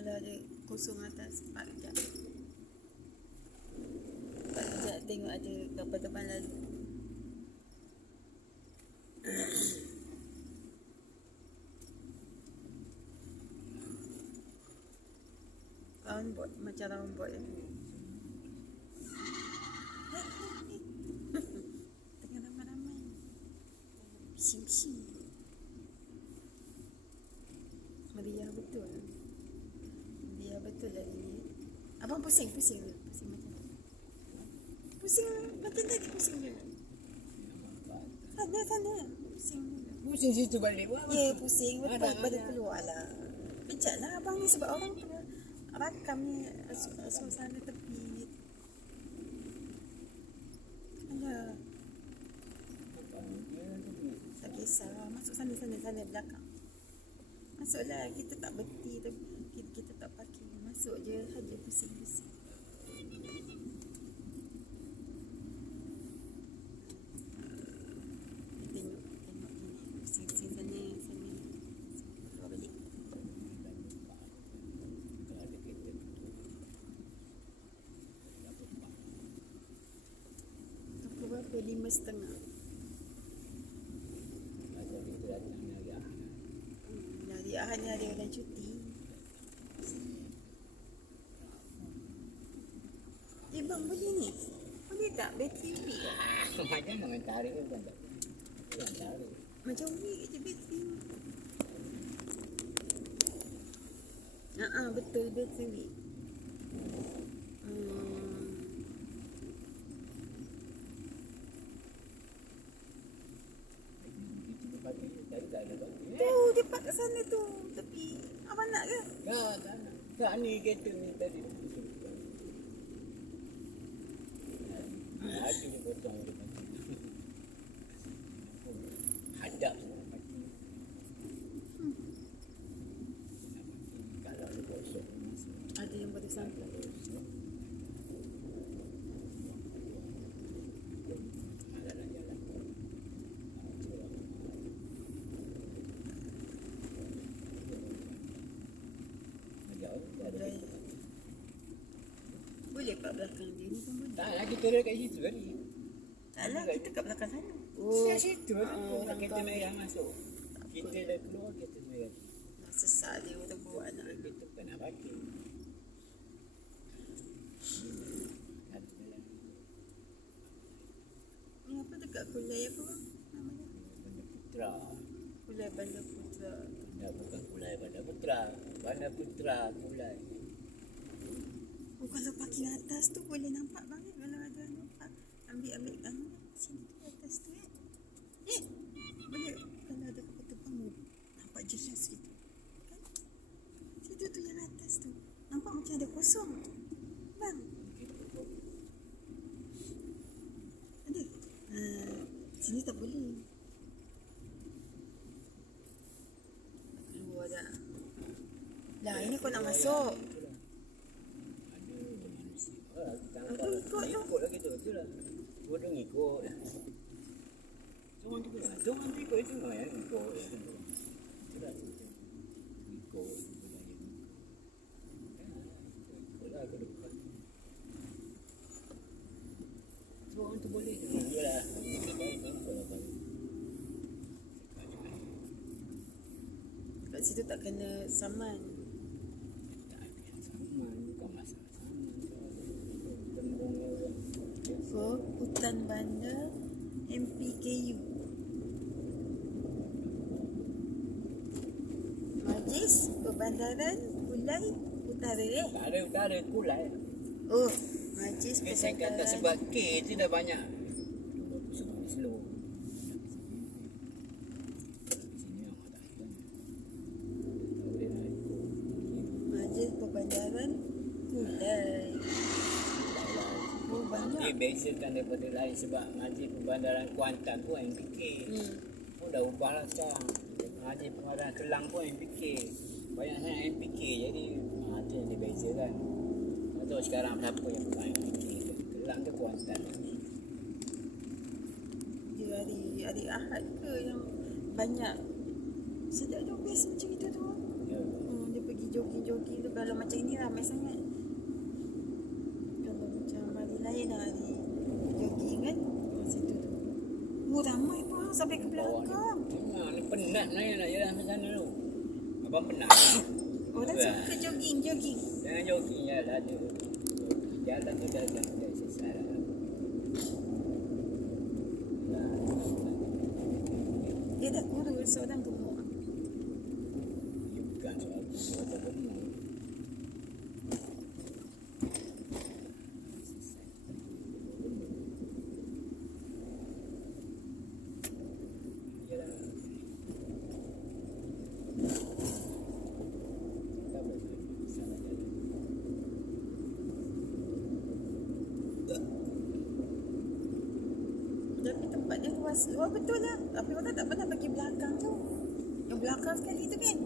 Kalau ada kosong atas 4 kejap. 4 kejap tengok ada kapal terbang lalu. Roundboat, macam roundboat ya. Tengah ramai-ramai. Bising-bising. Meriah betul. Meriah betul hari ni. Abang pusing macam tadi pusing je. Sana. Pusing situ balik. Ya, pusing betul pada keluar lah. Kejap lah abang ni sebab orang kena rakam ni suasana tepi. Alah. Tak kisah. Masuk sana belakang. Masuklah, kita tak berhenti tu. Kita tak parking. Masuk je haja pusing-pusing. Tengok gini. Pusing-pusing sana. Keluar balik. Pukul berapa? 5:30. Hari Ahad ni hari orang cuti. Bang boleh ni? Boleh tak bateri week? Macam nak tarik ke kan? Tarik. Macam week je bateri. Betul bateri week. Dia park kat sana tu. Tepi. Abang nak ke? Ya, tak nak. Tak ni kereta ni tadi. Ada ni potong depan sini. Hadap semua mati. Kalau ada kosong. Ada yang baru sampai. Boleh kat belakang dia ni pun boleh. Tak lah, kita ada kat situ tadi. Tak lah, kita kat belakang sana. Kat situ lah. Kereta merah masuk. Kita dah keluar kereta merah. Nak sesak dia orang bawa anak. Kita bukan nak parking. Ni apa dekat Kulai apa bang? Namanya? Bandar Putra. Kulai Bandar Putra. Bukan Kulai Bandar Putra. Bandar Putra Kulai. Oh, kalau parking atas tu boleh nampak banget kalau ada nampak. Ambil sini tu atas tu boleh kalau ada kapal terbang nampak jelas gitu kan. Situ tu yang atas tu nampak macam ada kosong bang. Ada sini tak boleh. Nak keluar dah lah. Ini kau nak masuk. Ikut lagi tu. Itulah. Gua dah ngikut. Jangan ikut itu no ya. Ikut. Itulah. Ikut. Ikutlah ke depan. Jangan tu boleh. Iyalah. Kat situ tak kena saman. Hutan Bandar MPKU Majlis Perbandaran Kulai Utara Utara Kulai. Oh, Majlis Saya kata sebab K tu dah banyak. Slow. Majlis Perbandaran Kulai. Dia bezakan daripada lain sebab Majlis Perbandaran Kuantan pun MPK. Pun dah ubah lah sekarang. Majlis Perbandaran Kelang pun MPK. Banyak sangat MPK jadi ada yang dibezakan. Tak tahu sekarang siapa yang bukan MPK. Kelang ke Kuantan. Dia hari Ahad ke yang banyak. Sejak dia best macam itu tu. Ya. Dia pergi jogging-jogging tu kalau macam ni ramai sangat. Kalau macam hari lain hari jogging kan, situ tu. Ramai pun sampai ke belakang. Ni penat saya nak jalan ke sana tu. Abang penat. Orang suka jogging. Jangan jogging je lah tu. Jalan tu dah selesai lah. Dia dah kurus, orang gemuk. Dia bukan soal gemuk. Tapi tempat dia luar betul lah. Tapi orang tak pernah pergi belakang tu. Yang belakang sekali tu kan.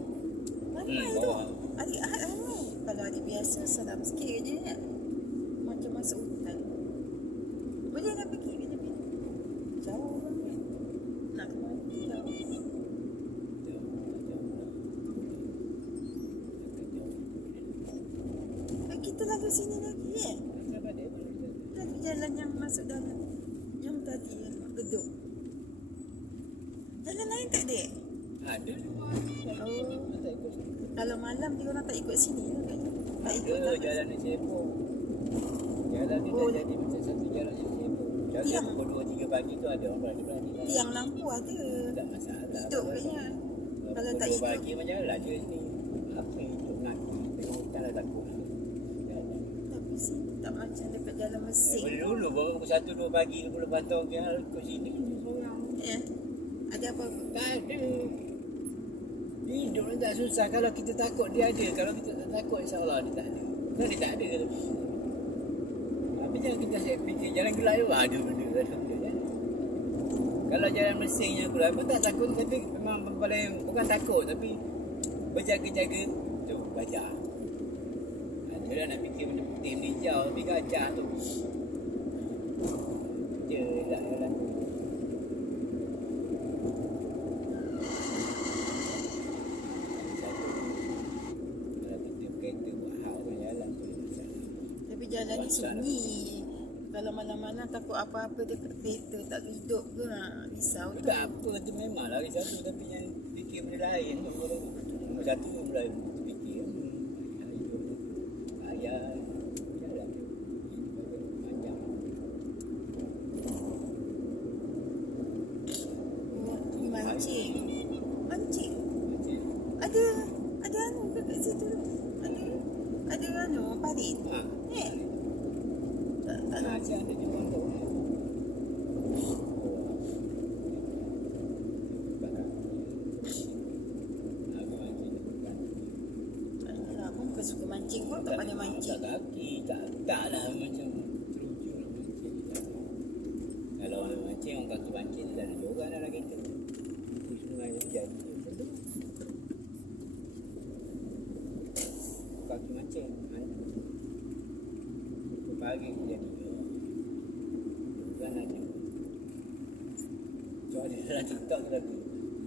Ramai tu. Adik Ahad ramai. Kalau adik biasa seram sikit je kan. Macam masuk hutan. Boleh nak pergi bila-bila. Jauh banget. Nak ke mana jauh. Kita lalu sini lagi kan. Lalu jalan yang masuk dalam. Yang tadi yang gedung. Jalan lain tak ada? Ada. Oh. Kalau malam dia orang tak ikut sini lah kan? Tak ikut Ada jalan yang sibuk. Jalan ni dah jadi macam satu jalan yang sibuk. Jalan pukul 2-3 pagi tu ada orang berani. Tiang lampu ada. Tak masalah. Hidup kayaknya. Kalau tak pukul 2 hidup. pagi macam jalan je sini. Apa yang hidup nanti? Tengok hutan dah takut. Tapi sini tak macam dekat jalan Mesing. Boleh dulu baru pukul 1-2 pagi lepas tahun kita ikut sini seorang. Ya. Ada apa? Tak ada. Hidup ni tak susah kalau kita takut dia ada. Kalau kita tak takut insya-Allah dia tak ada. Kan dia tak ada tu. Tapi jangan kita fikir jalan gelap tu ada benda kan. Kalau jalan Mesing je aku tak takut tapi memang paling bukan takut tapi berjaga-jaga tu belajar. Dia nak fikir benda putih benda hijau tapi gajah tu. Dia tak jalan. Jalan ni sunyi. Kalau malam-malam takut apa-apa dekat kereta tak hidup ke risau tu. Tak apa tu memang lagi satu tapi yang fikir benda lain tu. Nombor satu mulai fikir ayah jalan panjang. Mancing. Ada anu ke kat situ? Ada anu parit. Tak macam ada di pondok. Alah, aku bukan suka mancing pun tak pandai mancing. Tak kaki, tak lah macam terujur mancing. Kalau orang mancing, orang kaki mancing dah ada orang dalam kereta. Di sungai tu jadi. Kaki mancing. Pagi jadi. Bukan ada. Soalnya dalam TikTok tu lagi.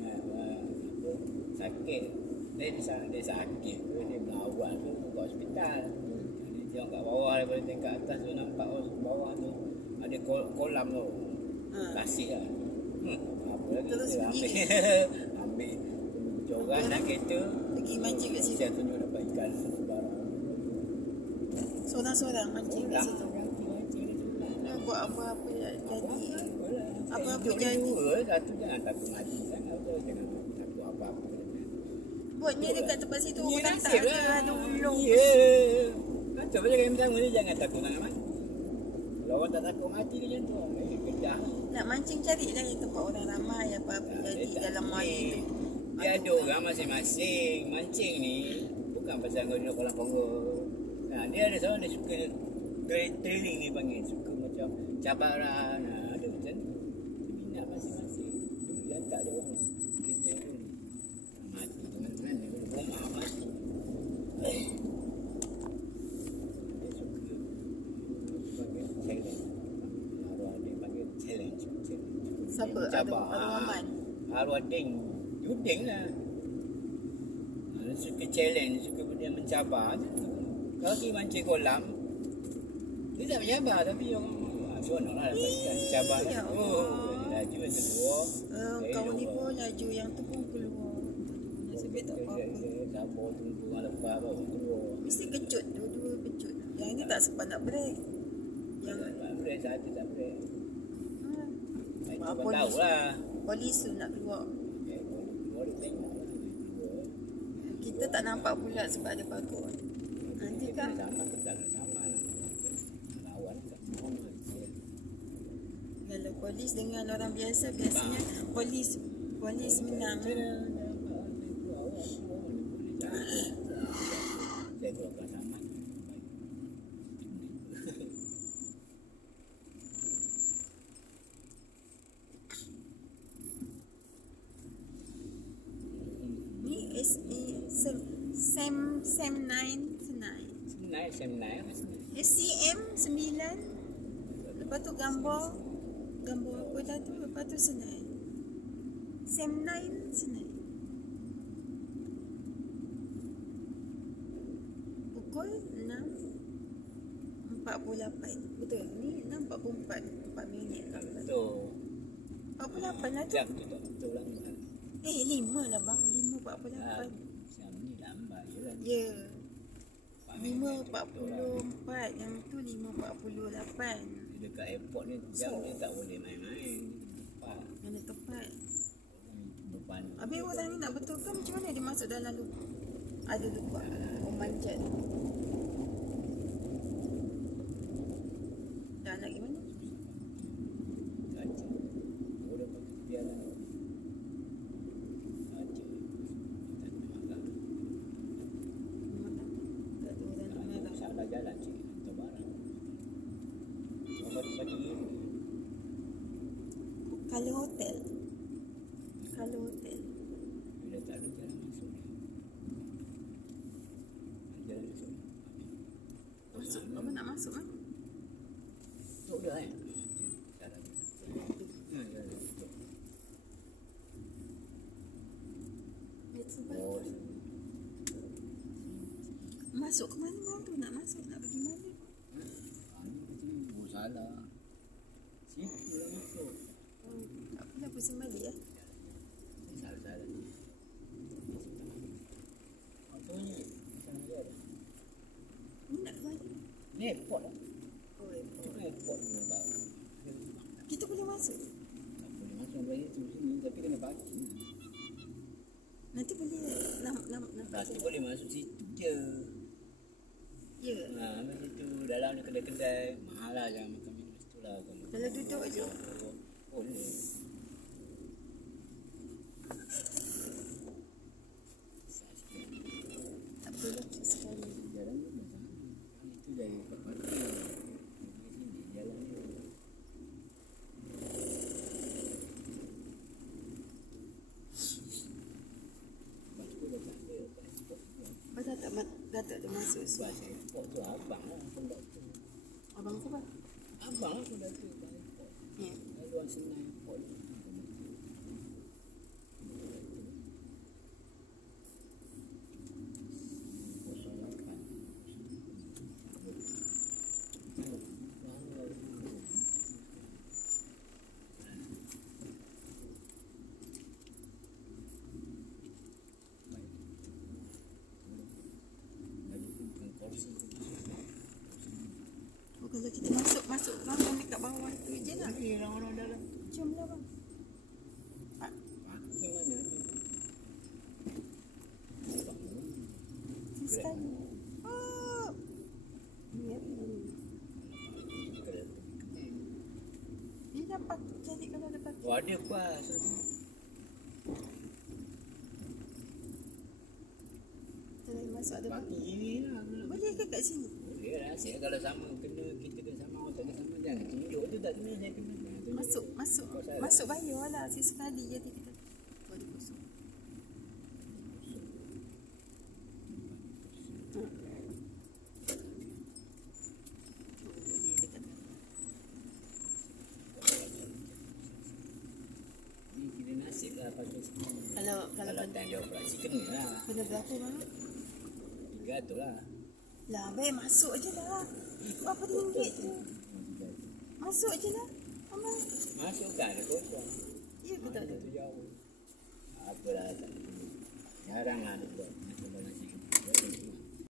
Apa? Sakit. Dia sakit tu. Dia melawat tu. Ke hospital. Dia tengok kat bawah daripada tingkat atas tu. Nampak bawah tu. Ada kolam tu. Kasih lah. Apa lagi? Terus pergi. Ambil. Joran nak kereta. Pergi mancing kat situ. Saya tunjuk dapat ikan. Seorang-seorang mancing kat situ. Buat apa-apa jadi. Apa-apa jadi. Satu jangan takut mati sangat. Jangan takut apa-apa. Buatnya dekat tempat situ orang tak nasib ada dulu. Ya. Macam mana yang pertama dia jangan takut sangat mati. Kalau orang tak takut mati ke macam tu. Kedah. Nak mancing carilah yang tempat orang ramai apa-apa jadi dalam air tu. Dia ada orang masing-masing. Mancing ni bukan pasal kau duduk kolam ponggol. Dia ada seorang dia suka training ni panggil. Suka macam cabaran. Ada macam tu. Minat masing-masing. Dia tak ada orang. Kerja tu ni. Mati teman-teman. Dia boleh rumah mati. Dia suka panggil challenge. Arwah dia panggil challenge. Siapa? Arwah Aman. Arwah Ding. Uding lah. suka challenge, suka benda mencabar je. Kalau pergi mancing kolam, dia tak mencabar tapi orang seronok lah dapat ikan cabar. Ya Laju yang kedua. Kau ni pun laju, yang tu pun keluar. Nasib baik tak apa-apa. Sabar tunggu orang lepas baru keluar. Mesti kejut, dua-dua kejut. Yang ini tak sempat nak break. Yang Tak boleh, satu tak boleh. Itu Mak abang polis. tahu lah. polis tu nak keluar. Keluar dia tengok lah. Kita tak nampak pula sebab ada pagar. Nanti kan Sama ke tak sama lah. Lawan tak mau saja. kalau polis dengan orang biasa, biasanya polis menang. Saya keluar sama. Ni SEM 9 tonight. Sebenarnya SCM 9. Lepas tu gambar apa dah tu, lepas tu senai. SEM 9 senai. Pukul 6.48. Betul? Ni 6.44. 4 minit. betul. 48 lah tu. Jam tu tak betul lah. 5 lah bang. 5.48. Siang ni lambat je lah. Ya. 5.44. Yang tu 5.48. Dekat airport ni jam ni tak boleh main-main. Tepat. Mana tepat. Depan. Habis orang ni nak betulkan macam mana dia masuk dalam lupa? Ada lupa. Manjat. Dah nak pergi mana? Kaca. Oh, dah pakai biaran. Kaca. Tak marah. Tak ada orang nak marah. Salah jalan cik. Hantar barang. Pagi-pagi ni. Kalau hotel. Kalau hotel. Bila tak ada jalan masuk ni. Jalan masuk ni. Masuk. Apa nak masuk kan? Tok dah kan? Salah. Oh, Masuk ke mana orang tu? Nak masuk? Nak pergi mana? oh salah. Situ lah masuk. Tak apalah, pusing balik ya. Salah-salah ni. Apa ni? Sana dia ada. Ni nak ke mana? Ni airport lah. Oh, Itu kan airport ni nampak. kita boleh masuk. Tak boleh masuk dari tu sini tapi kena parking. Nanti boleh nampak Nanti je. boleh masuk situ je. Ya. Macam situ dalam ni kedai-kedai. Mahal lah jangan makan minum situ lah. Kalau duduk je. Boleh. Tak apalah sekali. Jalan ni macam itu dari parking. Sini jalan ni. Bas tu dah tak ada. Airport tu. Dah tak ada masuk. Bas airport tu abang lah konduktor. Abang siapa? Abang lah konduktor bas airport. Ya. Laluan Senai airport tu. Oh, kalau kita masuk bang, kami kat bawah tu je lah. Ni orang-orang dalam. Jom lah bang. Parking mana? Sekali. Oh. Ya. Dia dapat jadi kalau ada pakai. Oh ada bas. Kita masuk ada pakai. Parking sini lah. Boleh ke kat sini? Boleh lah. Asyik kalau sama kena kita kena sama atau tak kena sama. Jangan tunjuk tu tak kena. Saya kena. Masuk bayar lah. Sekali jadi kita. Tu ada kosong. Boleh dekat. Ni kira nasib lah pakai sini. Kalau Kalau time dia operasi kena lah. Kena berapa banget? 300 lah. Lah, baik masuk je lah. Berapa ringgit tu? Masuk je lah. Mama. Masuk kan ada kosong. Ya ke tak ada? Tu jauh. Apalah tak. Jarang lah dia buat. Macam nasi.